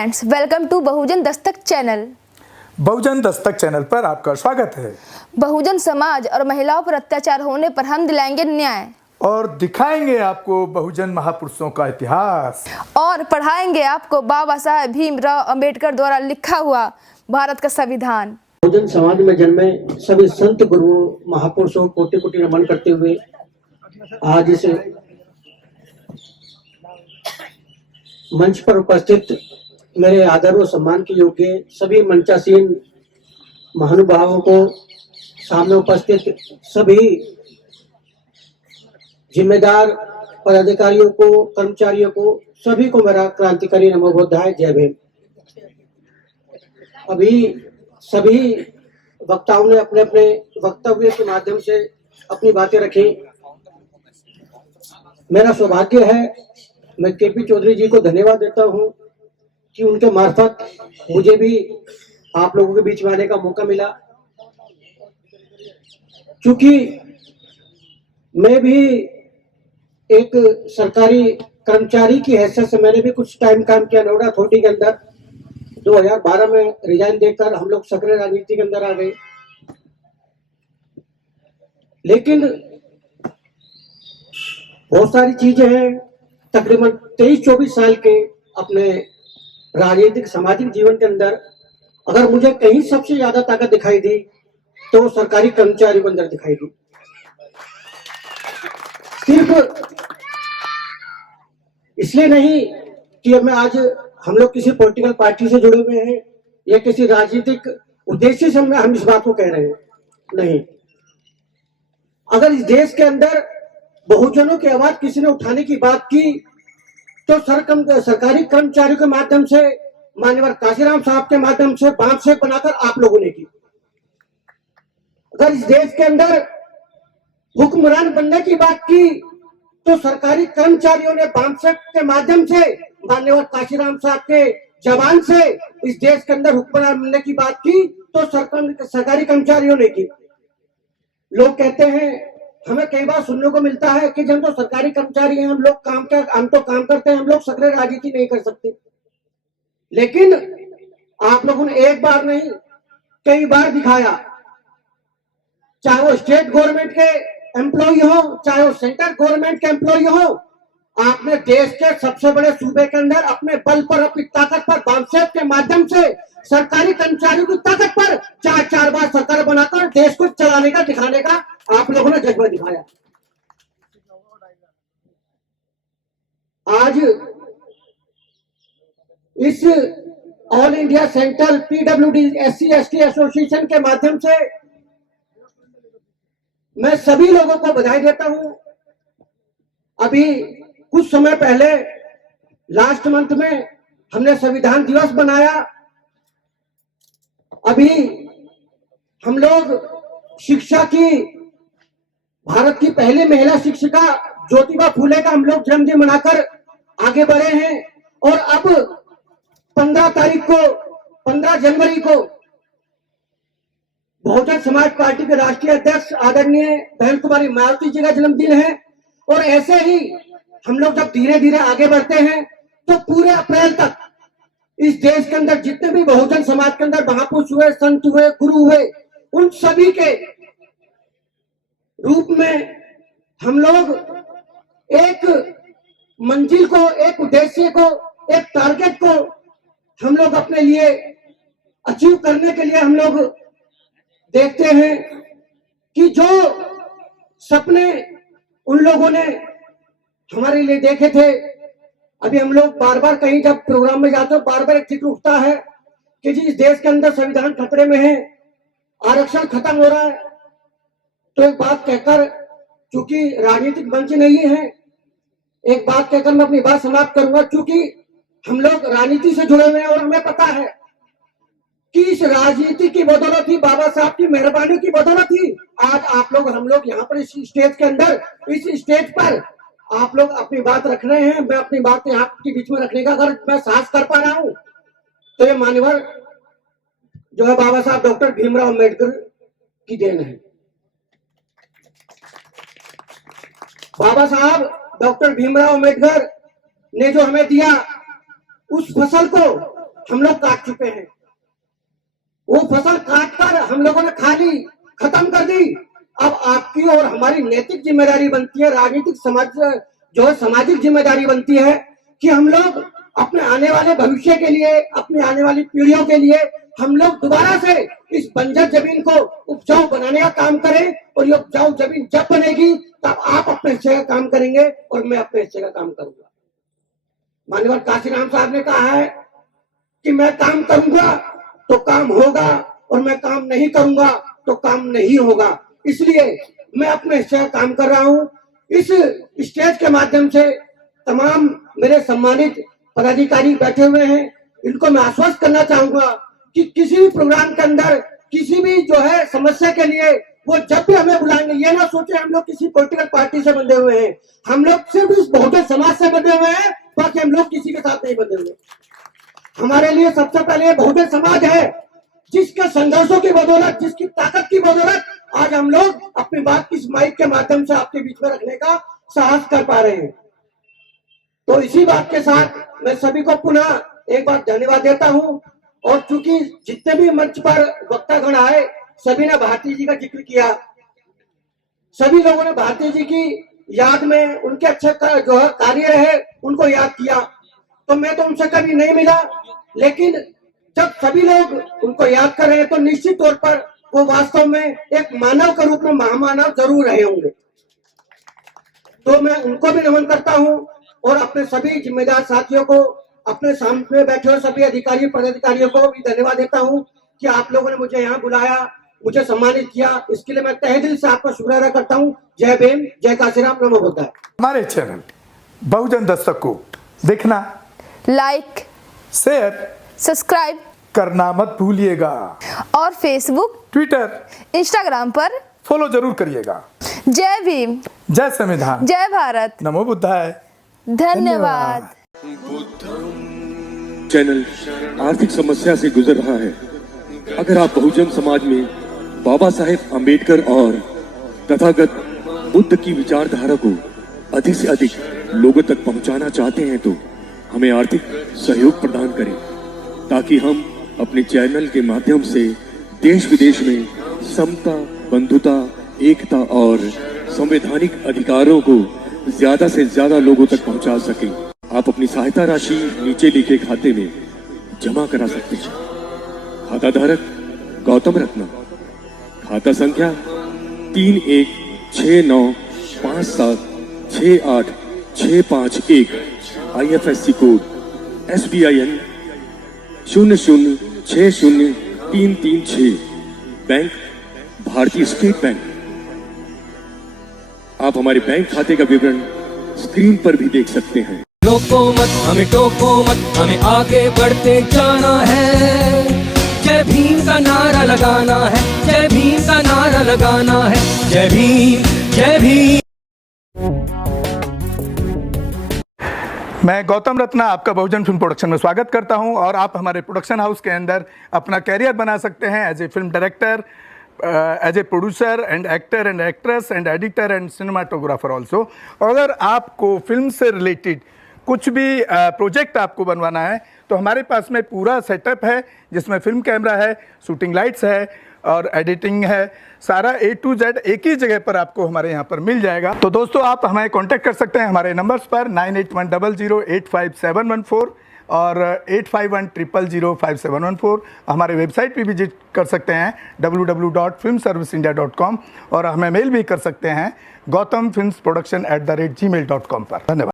Friends, welcome to Bahujan Dastak channel. Bahujan Dastak channel पर आपका स्वागत है। बहुजन समाज और महिलाओं पर अत्याचार होने पर हम दिलाएंगे न्याय और दिखाएंगे आपको बहुजन महापुरुषों का इतिहास और पढ़ाएंगे आपको बाबा साहेब भीमराव अंबेडकर द्वारा लिखा हुआ भारत का संविधान। बहुजन समाज में जन्मे सभी संत गुरुओं महापुरुषों को कोटि कोटि नमन करते हुए आज इस मंच पर उपस्थित मेरे आदर व सम्मान के योग्य सभी मंचासीन महानुभावों को, सामने उपस्थित सभी जिम्मेदार पदाधिकारियों को, कर्मचारियों को, सभी को मेरा क्रांतिकारी नमो बुद्धाय, जय भीम। अभी सभी वक्ताओं ने अपने अपने वक्तव्य के माध्यम से अपनी बातें रखी। मेरा सौभाग्य है, मैं केपी चौधरी जी को धन्यवाद देता हूं कि उनके मार्फत मुझे भी आप लोगों के बीच में आने का मौका मिला। क्योंकि मैं भी एक सरकारी कर्मचारी की हैसियत से मैंने भी कुछ टाइम काम किया नोएडा अथॉरिटी के अंदर। 2012 में रिजाइन देकर हम लोग सक्रिय राजनीति के अंदर आ गए। लेकिन बहुत सारी चीजें हैं, तकरीबन 23-24 साल के अपने राजनीतिक सामाजिक जीवन के अंदर अगर मुझे कहीं सबसे ज्यादा ताकत दिखाई दी तो सरकारी कर्मचारियों के अंदर दिखाई दी। सिर्फ इसलिए नहीं कि मैं आज हम लोग किसी पॉलिटिकल पार्टी से जुड़े हुए हैं या किसी राजनीतिक उद्देश्य से हम इस बात को कह रहे हैं, नहीं। अगर इस देश के अंदर बहुजनों की आवाज किसी ने उठाने की बात की तो सरकारी कर्मचारियों के माध्यम से, माननीय काशीराम साहब के माध्यम से बांध से बनाकर आप लोगों ने की। अगर इस देश के अंदर हुक्मरान बनने की बात की तो सरकारी कर्मचारियों ने बांध के माध्यम से, माननीय काशीराम साहब के जवान से इस देश के अंदर हुक्मरान बनने की बात की तो सरकारी कर्मचारियों ने की। लोग कहते हैं, हमें कई बार सुनने को मिलता है कि हम तो सरकारी कर्मचारी हैं, हम तो काम करते हैं, हम लोग सक्रिय राजनीति नहीं कर सकते। लेकिन आप लोगों ने एक बार नहीं कई बार दिखाया, चाहे वो स्टेट गवर्नमेंट के एम्प्लॉय हो, चाहे वो सेंट्रल गवर्नमेंट के एम्प्लॉय हो, आपने देश के सबसे बड़े सूबे के अंदर अपने बल पर, अपनी ताकत पर, बामसेब के माध्यम से सरकारी कर्मचारियों की ताकत पर 4 बार सरकार बनाकर देश को चलाने का, दिखाने का आप लोगों ने जज्बा दिखाया। आज इस all India central PWD SC ST association के माध्यम से मैं सभी लोगों को बधाई देता हूं। अभी कुछ समय पहले लास्ट मंथ में हमने संविधान दिवस बनाया। अभी हम लोग शिक्षा की, भारत की पहली महिला शिक्षिका ज्योतिबा फूले का हम लोग जन्मदिन मनाकर आगे बढ़े हैं। और अब 15 जनवरी को बहुजन समाज पार्टी के राष्ट्रीय अध्यक्ष आदरणीय बहन कुमारी मायावती जी का जन्मदिन है। और ऐसे ही हम लोग जब धीरे धीरे आगे बढ़ते हैं तो पूरे अप्रैल तक इस देश के अंदर जितने भी बहुजन समाज के अंदर महापुरुष हुए, संत हुए, गुरु हुए, उन सभी के रूप में हम लोग एक मंजिल को, एक उद्देश्य को, एक टारगेट को हम लोग अपने लिए अचीव करने के लिए हम लोग देखते हैं कि जो सपने उन लोगों ने हमारे लिए देखे थे। अभी हम लोग बार बार कहीं जब प्रोग्राम में जाते हैं, बार बार एक जिक्र उठता है कि जी इस देश के अंदर संविधान खतरे में है, आरक्षण खत्म हो रहा है। तो एक बात कहकर, चूंकि राजनीतिक मंच नहीं है, एक बात कहकर मैं अपनी बात समाप्त करूंगा। चूंकि हम लोग राजनीति से जुड़े हुए हैं और हमें पता है कि इस राजनीति की बदौलत ही, बाबा साहब की मेहरबानी की बदौलत ही आज आप लोग, हम लोग यहाँ पर इस स्टेज के अंदर, इस स्टेज पर आप लोग अपनी बात रख रहे हैं। मैं अपनी बात यहाँ के बीच में रखने का अगर मैं साहस कर पा रहा हूं तो ये मान्यवर जो है बाबा साहब डॉक्टर भीमराव अंबेडकर की देन है। बाबा साहब डॉक्टर भीमराव अंबेडकर ने जो हमें दिया, उस फसल को हम लोग काट चुके हैं। वो फसल काट कर हम लोगों ने खा ली, खत्म कर दी। अब आपकी और हमारी नैतिक जिम्मेदारी बनती है, राजनीतिक समाज जो है सामाजिक जिम्मेदारी बनती है कि हम लोग अपने आने वाले भविष्य के लिए, अपनी आने वाली पीढ़ियों के लिए हम लोग दोबारा से इस बंजर जमीन को उपजाऊ बनाने का काम करें। और ये उपजाऊ जमीन जब बनेगी तब आप अपने हिस्से का काम करेंगे और मैं अपने हिस्से का काम करूंगा। माननीय काशीराम साहब ने कहा है कि मैं काम करूंगा तो काम होगा और मैं काम नहीं करूंगा तो काम नहीं होगा। इसलिए मैं अपने हिस्से का काम कर रहा हूं। इस स्टेज के माध्यम से तमाम मेरे सम्मानित पदाधिकारी बैठे हुए हैं, इनको मैं आश्वस्त करना चाहूंगा कि किसी भी प्रोग्राम के अंदर किसी भी जो है समस्या के लिए वो जब भी हमें बुलाएंगे, ये ना सोचे हम लोग किसी पॉलिटिकल पार्टी से बंधे हुए हैं। हम लोग सिर्फ इस बहुजन समाज से बंधे हुए हैं, बाकी हम लोग किसी के साथ नहीं बंधे हुए। हमारे लिए सबसे पहले बहुजन समाज है, जिसके संघर्षों की बदौलत, जिसकी ताकत की बदौलत आज हम लोग अपनी बात इस माइक के माध्यम से आपके बीच में रखने का साहस कर पा रहे हैं। तो इसी बात के साथ मैं सभी को पुनः एक बार धन्यवाद देता हूं। और चूंकि जितने भी मंच पर वक्तागण आए, सभी ने भारती जी का जिक्र किया, सभी लोगों ने भारती जी की याद में उनके अच्छे जो है कार्य रहे उनको याद किया। तो मैं तो उनसे कभी नहीं मिला, लेकिन जब सभी लोग उनको याद कर रहे हैं तो निश्चित तौर पर वो वास्तव में एक मानव के रूप में महामानव जरूर रहे होंगे। तो मैं उनको भी नमन करता हूं और अपने सभी जिम्मेदार साथियों को, अपने सामने बैठे हुए सभी अधिकारी पदाधिकारियों को भी धन्यवाद देता हूं कि आप लोगों ने मुझे यहाँ बुलाया, मुझे सम्मानित किया। इसके लिए मैं तहे दिल से आपका शुक्रिया अदा करता हूं। जय भीम, जय काशीराम, नमो बुद्धाय। हमारे चैनल बहुजन दस्तक को देखना, लाइक, शेयर, सब्सक्राइब करना मत भूलिएगा और फेसबुक, ट्विटर, इंस्टाग्राम पर फॉलो जरूर करिएगा। जय भीम, जय संविधान, जय भारत, नमो बुद्धाय। धन्यवाद। चैनल आर्थिक समस्या से गुजर रहा है। अगर आप बहुजन समाज में बाबा साहेब आम्बेडकर और तथागत बुद्ध की विचारधारा को अधिक से अधिक लोगों तक पहुंचाना चाहते हैं तो हमें आर्थिक सहयोग प्रदान करें, ताकि हम अपने चैनल के माध्यम से देश विदेश में समता, बंधुता, एकता और संवैधानिक अधिकारों को ज्यादा से ज्यादा लोगों तक पहुंचा सकें। आप अपनी सहायता राशि नीचे लिखे खाते में जमा करा सकते हैं। खाता धारक गौतम रत्ना, खाता संख्या 316957686551, IFSC कोड SBIN 0060336, बैंक भारतीय स्टेट बैंक। आप हमारे बैंक खाते का विवरण स्क्रीन पर भी देख सकते हैं। रोको मत, हमें टोको मत, हमें आगे बढ़ते जाना है। जय भीम का नारा लगाना है, जय भीम का नारा लगाना है। जय भीम, जय भीम। मैं गौतम रत्ना आपका बहुजन फिल्म प्रोडक्शन में स्वागत करता हूं और आप हमारे प्रोडक्शन हाउस के अंदर अपना कैरियर बना सकते हैं as a film director, as a producer and actor and actress and editor and cinematographer also. अगर आपको फिल्म से रिलेटेड कुछ भी प्रोजेक्ट आपको बनवाना है तो हमारे पास में पूरा सेटअप है, जिसमें फिल्म कैमरा है, शूटिंग लाइट्स है और एडिटिंग है। सारा A to Z एक ही जगह पर आपको हमारे यहाँ पर मिल जाएगा। तो दोस्तों आप हमें कांटेक्ट कर सकते हैं हमारे नंबर्स पर 9810085714 और 8510005714। हमारे वेबसाइट पे विजिट कर सकते हैं www.filmserviceindia.com और हमें मेल भी कर सकते हैं gautamfilmsproduction@gmail.com पर। धन्यवाद।